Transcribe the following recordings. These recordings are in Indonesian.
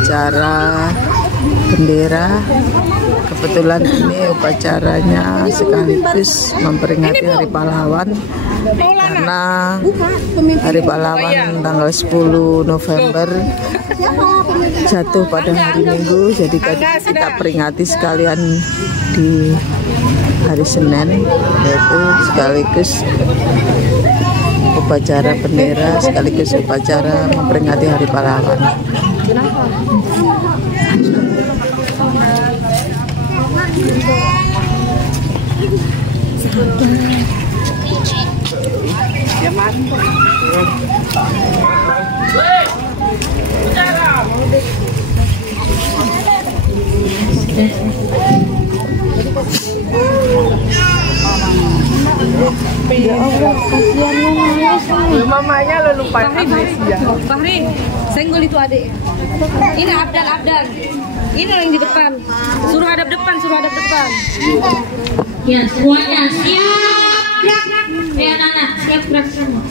upacara bendera. Kebetulan ini upacaranya sekaligus memperingati Hari Pahlawan, karena Hari Pahlawan tanggal 10 November jatuh pada hari Minggu, jadi kita peringati sekalian di hari Senin, yaitu sekaligus upacara bendera sekaligus upacara memperingati Hari Pahlawan. Ya Allah, kasihannya nangis. Mamanya lo lupa. Fahri, senggol itu adik. Ini Abdan. Ini yang di depan. Suruh hadap depan. Ya, semuanya siap gerak. Ya, anak siap gerak semua.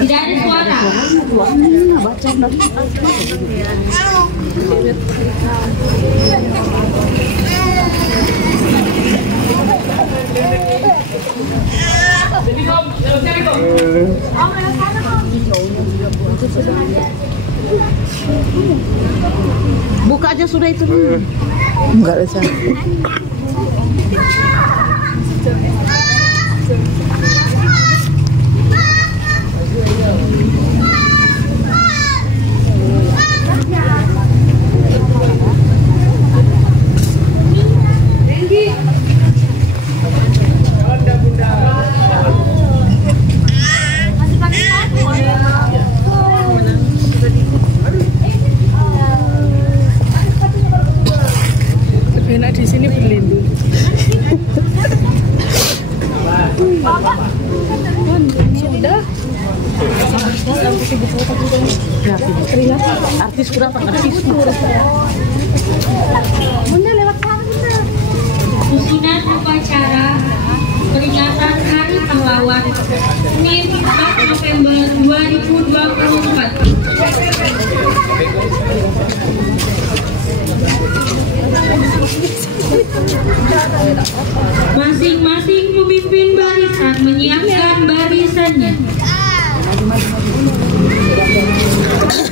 Tidak ada suara. Buka aja sudah itu. Enggak ada. Enak di sini berlindung. Sudah. Artis berapa? Artis. Bunda lewat sana, Bunda. Susunan upacara peringatan Hari Pahlawan Senin 4 November 2024. Masing-masing pemimpin barisan menyiapkan barisannya.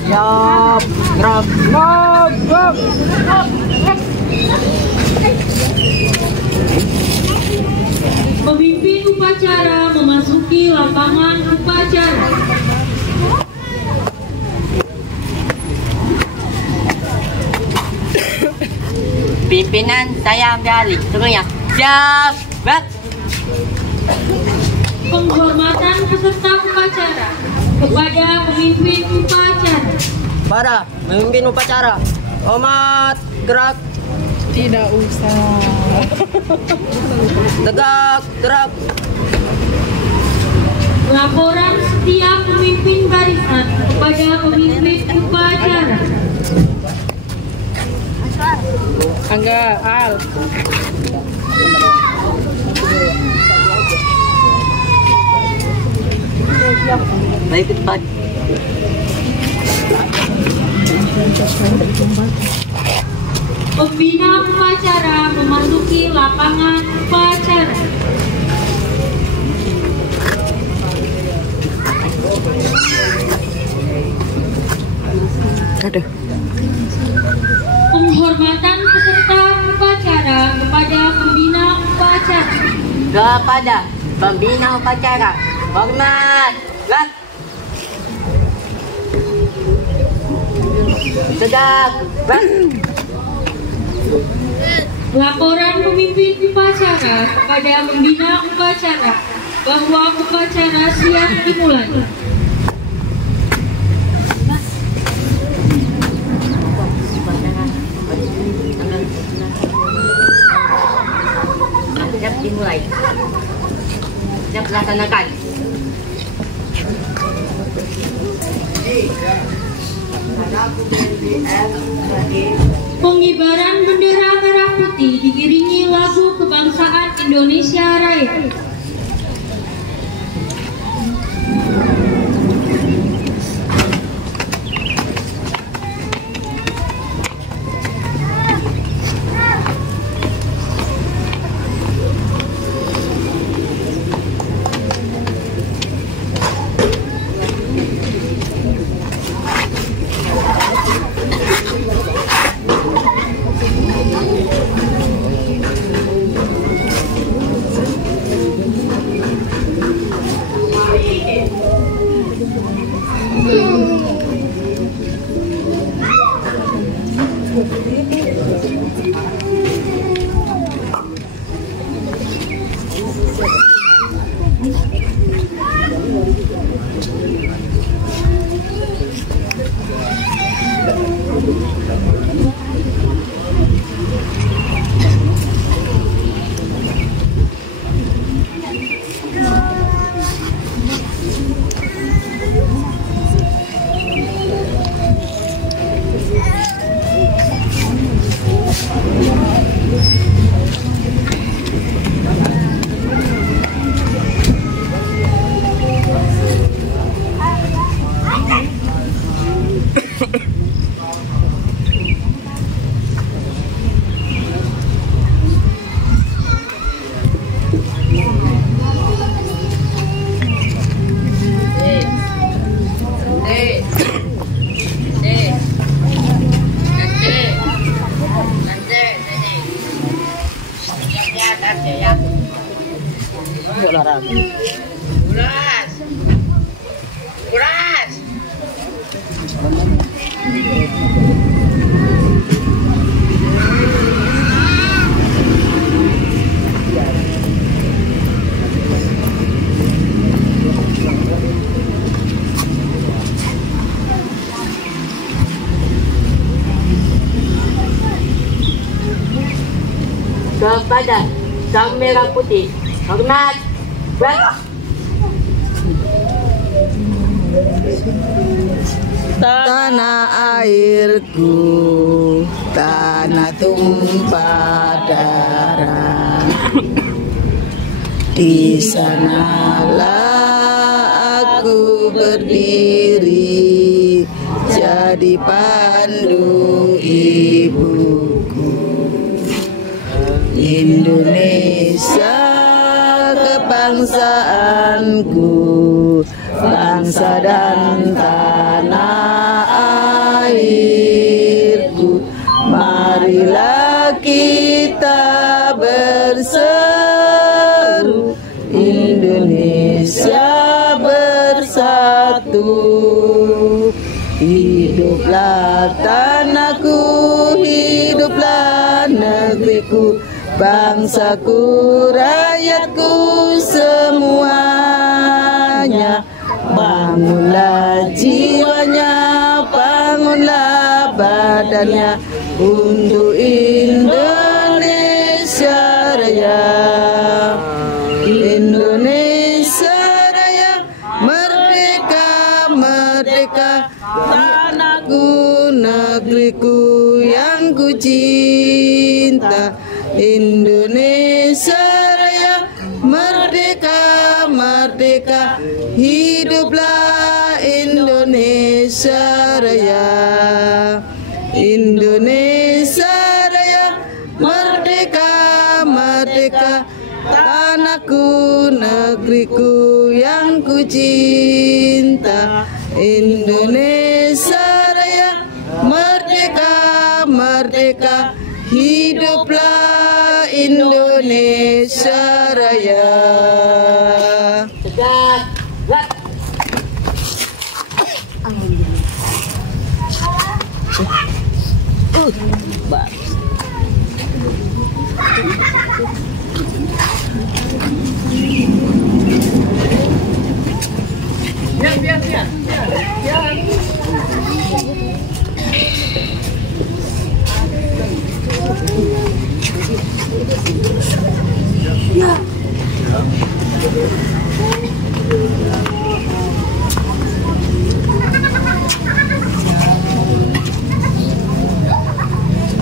Siap, gerak, gerak. Pemimpin upacara memasuki lapangan upacara. Pimpinan saya ambil alih. Semuanya siap, gerak. Penghormatan peserta upacara kepada pemimpin upacara. Para pemimpin upacara, hormat, gerak. Tidak usah. Tegak, gerak. Laporan setiap pemimpin barisan kepada pemimpin upacara. Angga, Al. Baik, cepat. Pembina upacara memasuki lapangan upacara. Aduh. Penghormatan peserta upacara kepada pembina upacara. Kepada pembina upacara, hormat, gerak. Tegak, gerak. Laporan pemimpin upacara kepada pembina upacara bahwa upacara siap dimulai. Siap dimulai. Siap laksanakan. Pengibaran bendera merah putih diiringi lagu kebangsaan Indonesia Raya. Kepada Sang Merah Putih, hormat, berat. Tanah airku, tanah tumpah darah. Di sanalah aku berdiri, jadi pandu ibuku. Indonesia kebangsaanku, bangsa dan tanah airku. Marilah kita berseru, Indonesia bersatu. Hiduplah tanahku, hiduplah negeriku, bangsaku, rakyatku semuanya. Bangunlah jiwanya, bangunlah badannya, untuk Indonesia Raya. Indonesia Raya, merdeka, merdeka, tanahku, negeriku yang ku cinta. Indonesia Raya, merdeka, merdeka, hiduplah Indonesia Raya. Indonesia Raya, merdeka, merdeka, tanahku, negeriku yang ku cinta. Indonesia Raya, merdeka, merdeka, hiduplah Indonesia Raya. Tegak, berat.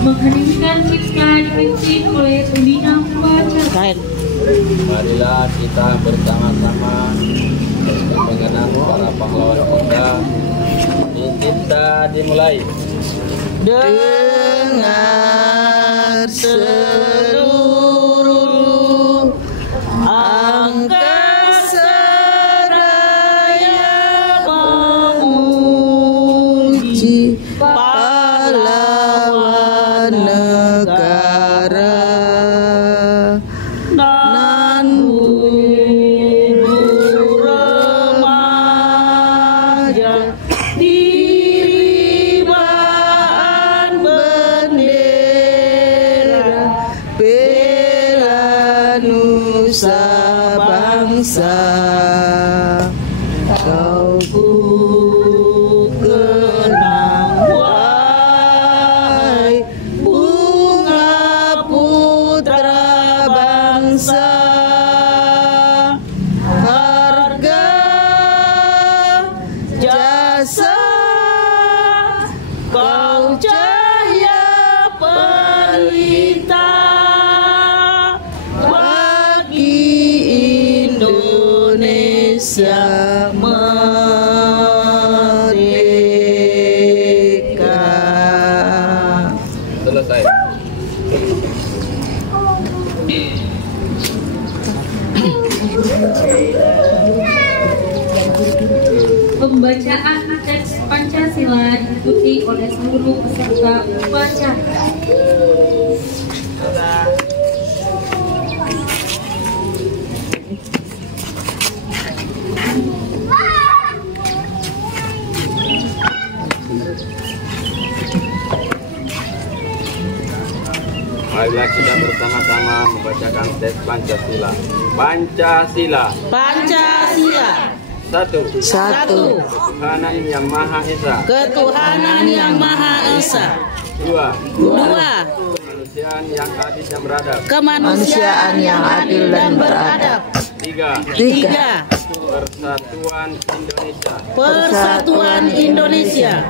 Mengheningkan cipta dipimpin oleh pembina upacara. Marilah kita bersama-sama mengenang para pahlawan kita. Kita dimulai. Dengar seluruh angkasa raya memuji pahlawan negara. Nan buru remaja di Pengiringan bendera bela nusa bangsa, kau ku kenang wahai bunga putra bangsa. Harga jasa kau cahaya pelita bagi Indonesia merdeka. Selesai. Pembacaan teks Pancasila diikuti oleh seluruh peserta upacara. Marilah kita bersama-sama membacakan teks Pancasila. Pancasila. Pancasila. Satu. Ketuhanan yang Maha Esa. Ketuhanan yang Maha Esa. Dua. Kemanusiaan yang adil dan beradab. Kemanusiaan yang adil dan beradab. Tiga. Persatuan Indonesia. Persatuan Indonesia.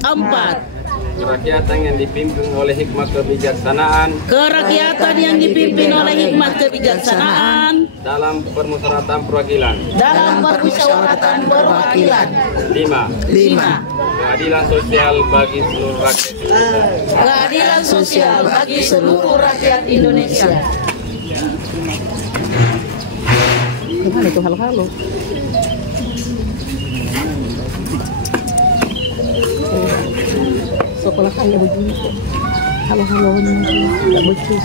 Empat. Kerakyatan yang dipimpin oleh hikmat kebijaksanaan. Kerakyatan yang dipimpin oleh hikmat kebijaksanaan. Dalam permusyawaratan perwakilan. Dalam permusyawaratan perwakilan. Lima. Keadilan sosial bagi seluruh rakyat Indonesia. Keadilan sosial bagi seluruh rakyat Indonesia. Gimana itu halo-halo? Sekolah kaya begini kok. Halo-halo tidak becus.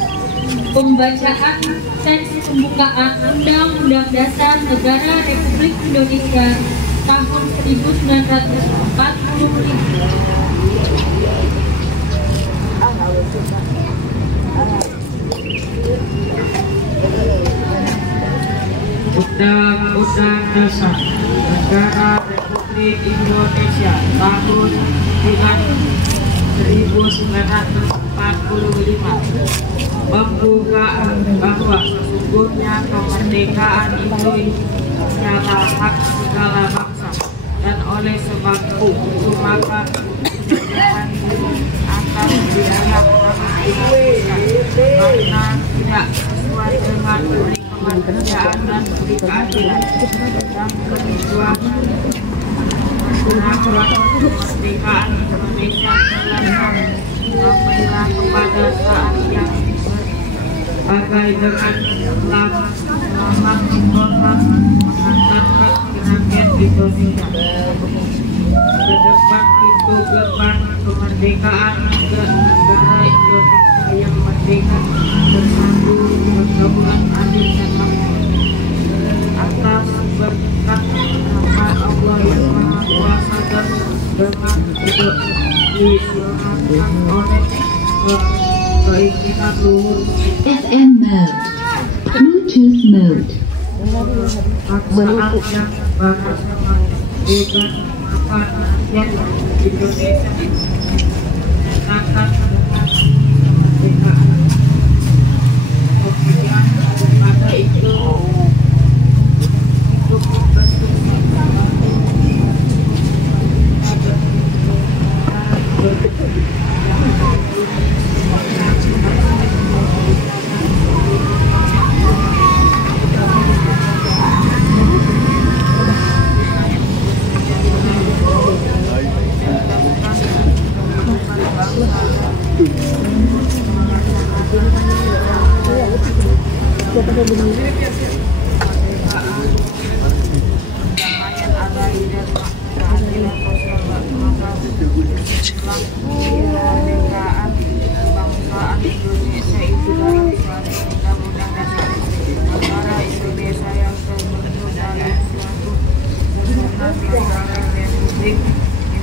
Pembacaan teks pembukaan Undang-Undang Dasar Negara Republik Indonesia tahun 1945. Undang-Undang Dasar Negara Republik Indonesia tahun 1945 membuka bahwa sesungguhnya kemerdekaan itu adalah hak segala bangsa, dan oleh sebab itu maka kemerdekaan akan wilayah karena tidak sesuai dengan kemanusiaan dan keadilan dan perjuangan kemerdekaan Indonesia telah sampailah kepada saat yang berbagai dengan selamat mengantarkan rakyat Indonesia ke depan pintu gerbang kemerdekaan negara Indonesia yang merdeka bersatu pergaulan adil dan makmur atas berkat rahmat Allah yang Maha Kuasa dan dengan diselamatkan oleh keinginan luhur FM mode, Bluetooth mode. Saat yang bersama dengan rakyat Indonesia akan dengan kemerdekaan pada itu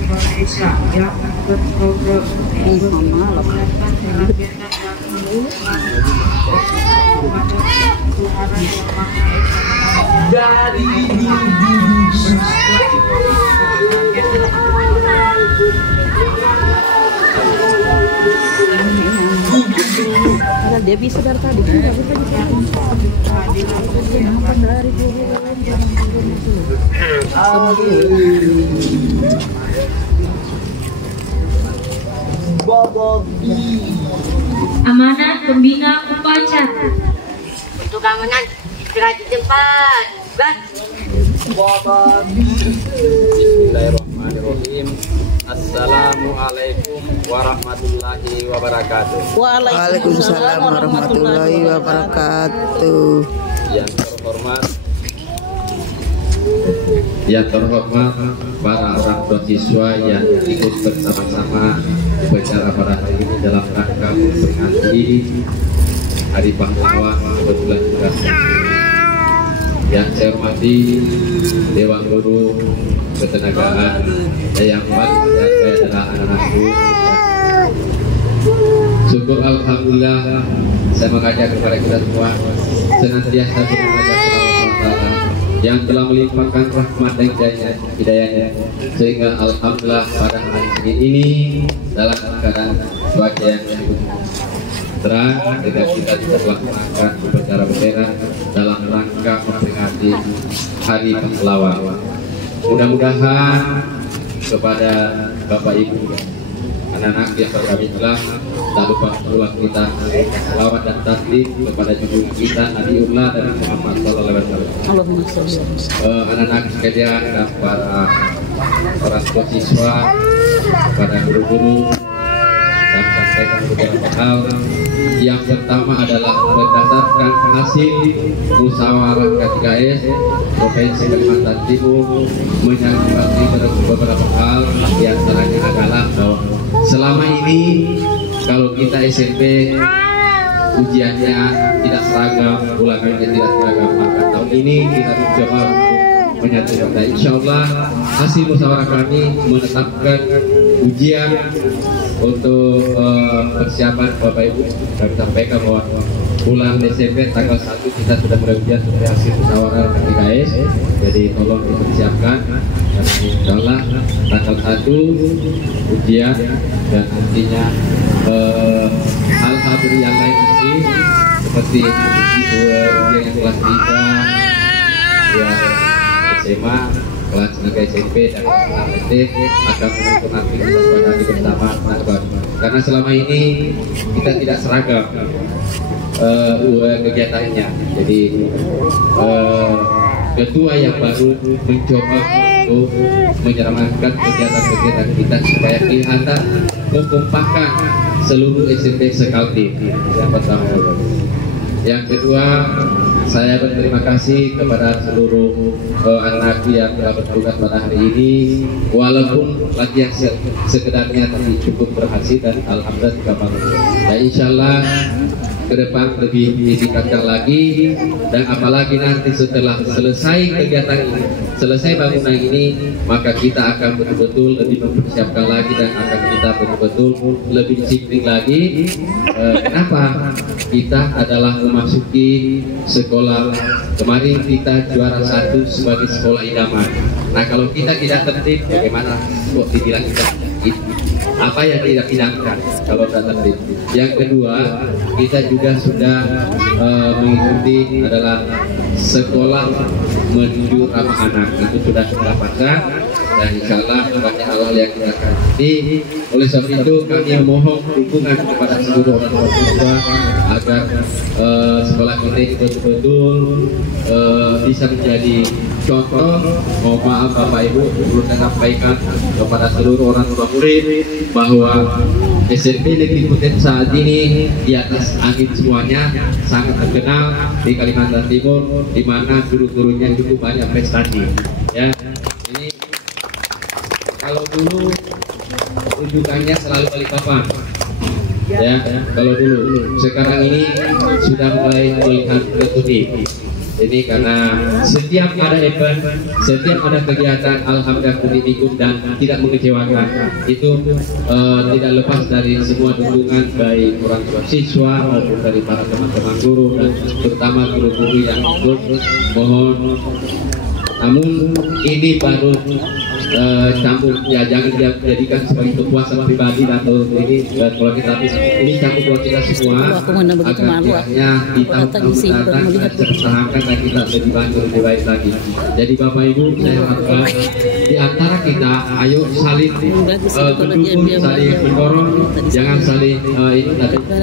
Indonesia yang berprogres Dia bisa dari tadi kan nggak bisa Amanat pembina upacara. Untuk keamanan istirahat di tempat. Bismillahirrahmanirrahim. Assalamualaikum warahmatullahi wabarakatuh. Waalaikumsalam warahmatullahi wabarakatuh. Yang terhormat para orang tua siswa yang ikut bersama-sama upacara pada hari ini dalam rangka memperingati Hari Pahlawan kebetulan juga. Yang saya hormati Dewan Guru Ketenagaan dan yang paling saya adalah anak-anakku. Syukur alhamdulillah saya mengajak kepada kita semua senantiasa mengajak Allah yang telah melimpahkan rahmat dan hidayahnya sehingga alhamdulillah pada hari ini dalam keadaan cuaca yang cukup terang dengan kita juga melaksanakan upacara bendera dalam rangka memperingati Hari Pahlawan. Mudah-mudahan kepada Bapak Ibu anak-anak yang berkabitlah tak lupa pula kita selawat dan tasbih kepada junjungan kita Nabiullah dari Muhammad SAW. Anak-anak sekalian dan para orang tua siswa, para guru-guru, dan sampaikan beberapa hal. Yang pertama adalah berdasarkan hasil musyawarah KTKS Provinsi Kalimantan Timur menyangkut beberapa hal, di antaranya adalah bahwa selama ini kalau kita SMP ujiannya tidak seragam, ulangannya tidak seragam, maka tahun ini kita mencoba untuk menyatukan. Dan insya Allah hasil musyawarah kami menetapkan ujian untuk persiapan Bapak Ibu. Kami sampaikan bahwa bulan Desember tanggal 1 kita sudah mulai ujian sesuai hasil musyawarah KTKS. Jadi tolong dipersiapkan. Dan insya Allah tanggal 1 ujian dan nantinya hal-hal yang lain nanti seperti ujian yang kelas 3 ya SMA, kelas 3 SMP dan kelas SD akan menentukan nanti waspadai bersama karena selama ini kita tidak seragam kegiatannya. Jadi ketua yang baru mencoba untuk menyeragamkan kegiatan-kegiatan kita supaya kelihatan mengkompakkan seluruh SMP sekaltim. Yang pertama. Yang kedua, saya berterima kasih kepada seluruh anak yang telah bertugas pada hari ini. Walaupun latihan sekedarnya tapi cukup berhasil dan alhamdulillah juga bagus. Dan insya Allah ke depan lebih ditingkatkan lagi, dan apalagi nanti setelah selesai kegiatan ini, selesai bangunan ini, maka kita akan betul-betul lebih mempersiapkan lagi dan akan kita betul-betul lebih disiplin lagi. Kenapa? Kita adalah memasuki sekolah, kemarin kita juara 1 sebagai sekolah idaman. Nah kalau kita tidak tertib, bagaimana kok dibilang kita apa yang tidak idamkan kalau tidak tertib? Yang kedua, kita juga sudah mengikuti adalah sekolah menuju ramah anak, itu sudah dapatkan. Dan insya Allah banyak hal yang kita akan ikuti. Oleh sebab itu kami mohon dukungan kepada seluruh orang tua siswa agar sekolah ini betul-betul bisa menjadi contoh. Mohon maaf Bapak Ibu, perlu saya sampaikan kepada seluruh orang tua murid bahwa SMP Negeri Puten saat ini di atas angin semuanya, sangat terkenal di Kalimantan Timur, di mana guru-gurunya cukup banyak prestasi. Ya, ini kalau dulu rujukannya selalu Balikpapan, ya kalau dulu. Sekarang ini sudah mulai melihat ke Tudik. Ini karena setiap ada event, setiap ada kegiatan, alhamdulillah kami ikut dan tidak mengecewakan. Itu tidak lepas dari semua dukungan baik orang tua siswa maupun dari para teman-teman guru dan terutama guru-guru yang ikut. Mohon, namun ini baru campur, ya jangan dijadikan sebagai kepuasan pribadi atau ini kalau kita ini campur buat kita semua agar kiranya di tahun-tahun mendatang kita bisa pertahankan dan kita lebih bantu lebih baik lagi. Jadi Bapak Ibu, saya harapkan di antara kita ayo saling mendukung, saling mendorong, jangan saling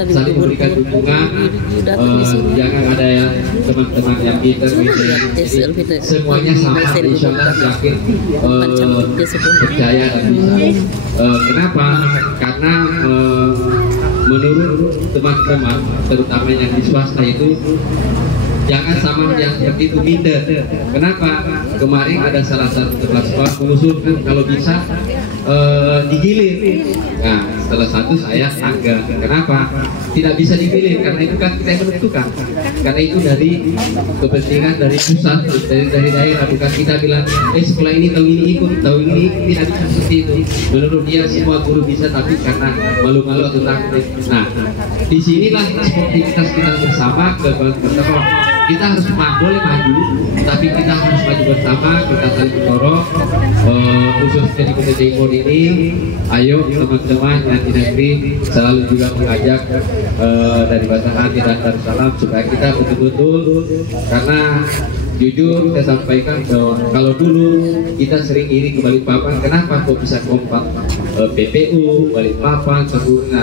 saling memberikan dukungan, jangan ada yang teman-teman yang kita semuanya sama, insya Allah yakin percaya dan bisa. Kenapa? Karena menurut teman-teman, terutama yang di swasta itu, jangan sama yang seperti itu minder. Kenapa? Kemarin ada salah satu kepala sekolah mengusulkan kalau bisa digilir. Nah, salah satu saya tangga. Kenapa? Tidak bisa digilir karena itu kan kita yang menentukan. Karena itu dari kepentingan dari pusat, dari daerah, bukan kita bilang sekolah ini tahun ini ikut, tahun ini tidak bisa seperti itu. Menurut dia semua guru bisa, tapi karena malu-malu atau takut. Nah, disinilah sportivitas kita bersama bersama. Kita harus boleh maju, tapi kita harus maju bersama, kita saling mendorong. Khususnya di Kota Timur ini, ayo teman-teman yang di negeri selalu juga mengajak dari Batam Hati dan Darussalam supaya kita betul-betul, karena jujur saya sampaikan bahwa kalau dulu kita sering iri ke Balikpapan, kenapa kok bisa kompak PPU, Balikpapan, Sempurna.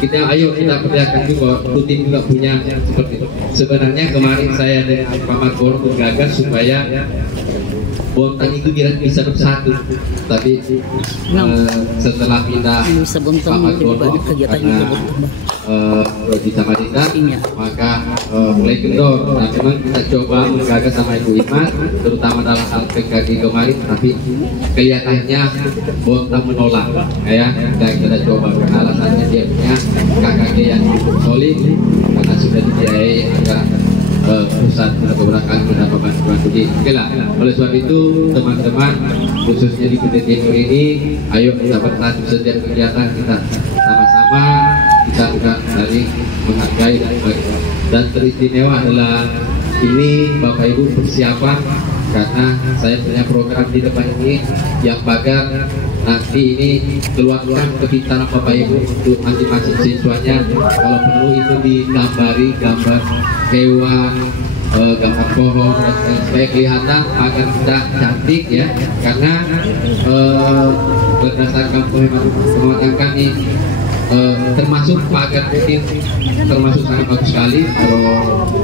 Kita ayo kita percayakan juga rutin juga punya seperti itu. Sebenarnya kemarin saya dengan Pak Margoro menggagas supaya Bontang itu bisa bersatu, tapi setelah pindah Pak Margoro karena di Samarinda, maka mulai kendor. Nah, memang kita coba menggagas sama Ibu Iman, terutama dalam hal PKG kemarin, tapi kelihatannya Bontang menolak. Ya, kita coba karena alasannya dia punya KKG yang solid, karena sudah dibiayai agar pusat beberapa kali mendapat bantuan. Jadi, oke lah. Oleh sebab itu, teman-teman, khususnya di Kota Timur ini, ayo kita bersatu setiap kegiatan kita sama-sama. Kita juga saling menghargai dan teristimewa adalah ini Bapak Ibu persiapan, karena saya punya program di depan ini yang bagar nanti ini keluarkan kepintaran Bapak Ibu untuk masing-masing siswanya. Kalau perlu itu digambari gambar hewan, gambar pohon, dan supaya kelihatan agar kita cantik ya, karena berdasarkan pengamatan kami termasuk pagar mungkin termasuk sangat bagus sekali. Kalau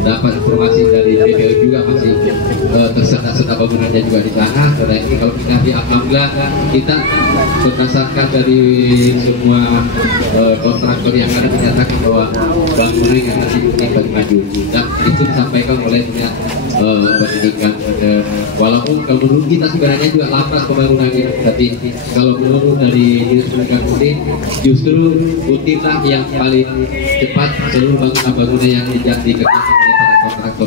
dapat informasi dari PPU juga masih terserta bangunannya juga di sana. Dan ini kalau kita di alhamdulillah kita berdasarkan dari semua kontraktor yang ada menyatakan bahwa bangunan yang nanti mungkin bagi maju, dan itu disampaikan oleh pihak pendidikan. Walaupun kalau menurut kita sebenarnya juga lambat pembangunannya, tapi kalau menurut dari Dinas Pendidikan Udin justru Udin lah yang paling cepat seluruh bangunan-bangunan yang dikerjakan oleh para kontraktor.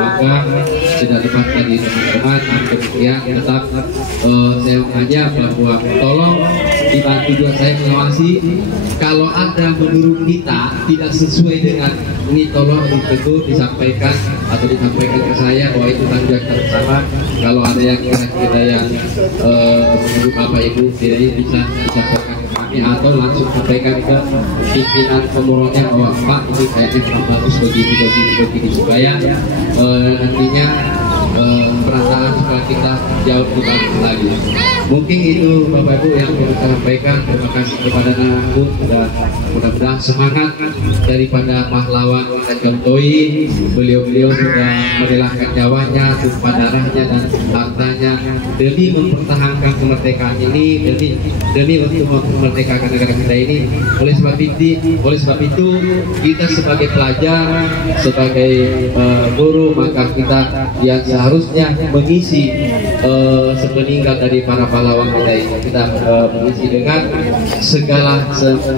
Maka tidak lepas dari teman-teman, demikian tetap saya mengajak bahwa tolong dibantu juga saya mengawasi. Kalau ada menurut kita tidak sesuai dengan ini, tolong ditegur, disampaikan atau disampaikan ke saya bahwa itu tanggung jawab kita bersama. Kalau ada yang kira-kira yang menurut Bapak Ibu tidak bisa disampaikan ke kami atau langsung sampaikan ke pimpinan pemurahnya bahwa Pak ini kayaknya kurang bagus begini supaya nantinya perasaan sekolah kita jauh lebih bagus lagi. Mungkin itu Bapak Ibu yang perlu saya sampaikan. Terima kasih kepada anakku dan mudah-mudahan semangat daripada pahlawan kita contohi. Beliau-beliau sudah merelakan nyawanya, tumpah darahnya dan hartanya demi mempertahankan kemerdekaan ini, demi untuk memerdekakan negara kita ini. Oleh sebab itu kita sebagai pelajar, sebagai guru, maka kita yang seharusnya mengisi sepeninggal dari para pahlawan kita ini. Kita mengisi dengan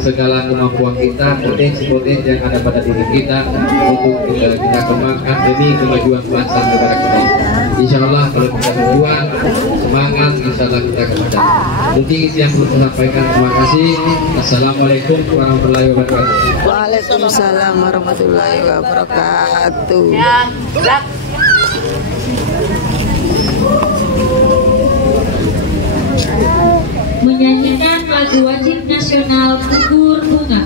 segala kemampuan kita, potensi-potensi yang ada pada diri kita untuk kita kembangkan demi kemajuan bangsa negara kita. Insya Allah kalau kita berjuang semangat, insya Allah kita akan mencapai. Mungkin itu yang perlu saya sampaikan. Terima kasih. Assalamualaikum warahmatullahi wabarakatuh. Waalaikumsalam warahmatullahi wabarakatuh. Menyanyikan lagu wajib nasional Gugur Bunga.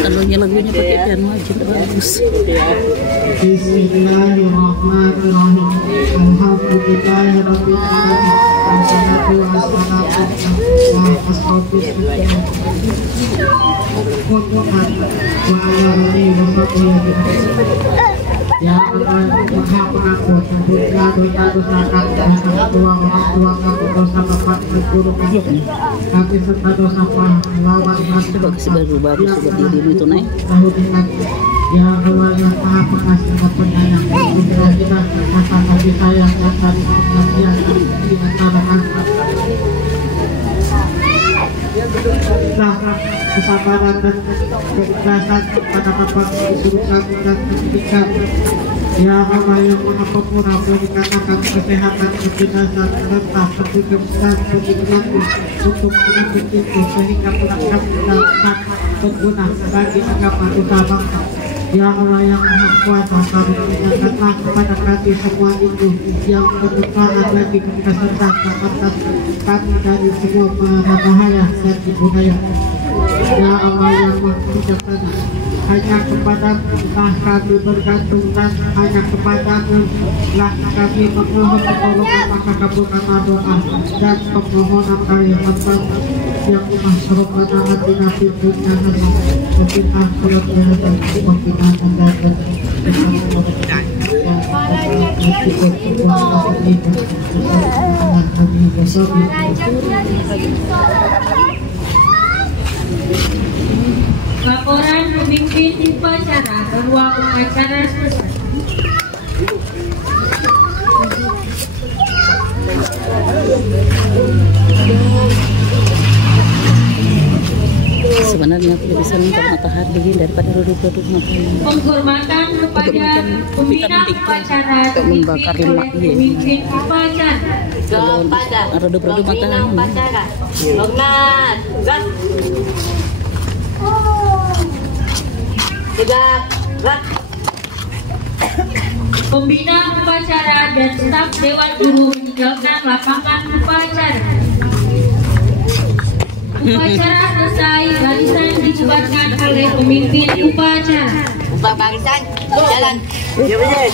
Lagunya pakai piano aja bagus. Bismillahirrahmanirrahim. Alhamdulillahirabbil alamin. Wassalatu wassalamu Ya Allah, Maha Pengampun, ampunilah dosa-dosa kami dan kedua orang tua kami, dosa bapak dan guru kami serta dosa pahlawan kami. Baru seperti dulu itu naik. Ya Allah yang Maha Pengasih dan Penyayang, berilah kita rasa kasih sayang yang dari senantiasa di antara kami. Kesabaran dan keikhlasan pada bapak guru kami dan pendidik kami. Ya Allah yang Maha Pemurah, berikan kami kesehatan, kecerdasan, serta kebijaksanaan pendidikan untuk menuntut itu sehingga pulang kami dapat berguna bagi agama nusa bangsa. Ya Allah yang Maha Kuasa, kami ingatkanlah kepada kami semua itu yang berdoa lagi ketika sedang atas kami dari semua bahaya dan budaya. Ya Allah yang Maha Bijaksana, hanya kepadamu lah kami bergantung dan hanya kepadamu lah kami memohon pertolongan, maka kabulkanlah doa dan permohonan kami hamba yang Rabbana atina fid dunya hasanah wa fil akhirati hasanah wa qina adzaban Laporan pemimpin upacara bahwa upacara selesai. Sebenarnya aku lebih senang kalau matahari begini daripada duduk-duduk matahari. Penghormatan kepada pembina upacara, membakar lemak dia. pemimpin upacara. Kepada Redup-redup pembina matahari. upacara. Hormat, gerak. Tegak, gerak. Pembina upacara dan staf Dewan Guru meninggalkan lapangan upacara. Upacara selesai, barisan dibubarkan oleh pemimpin upacara. Bubar barisan, jalan. Ya, betul.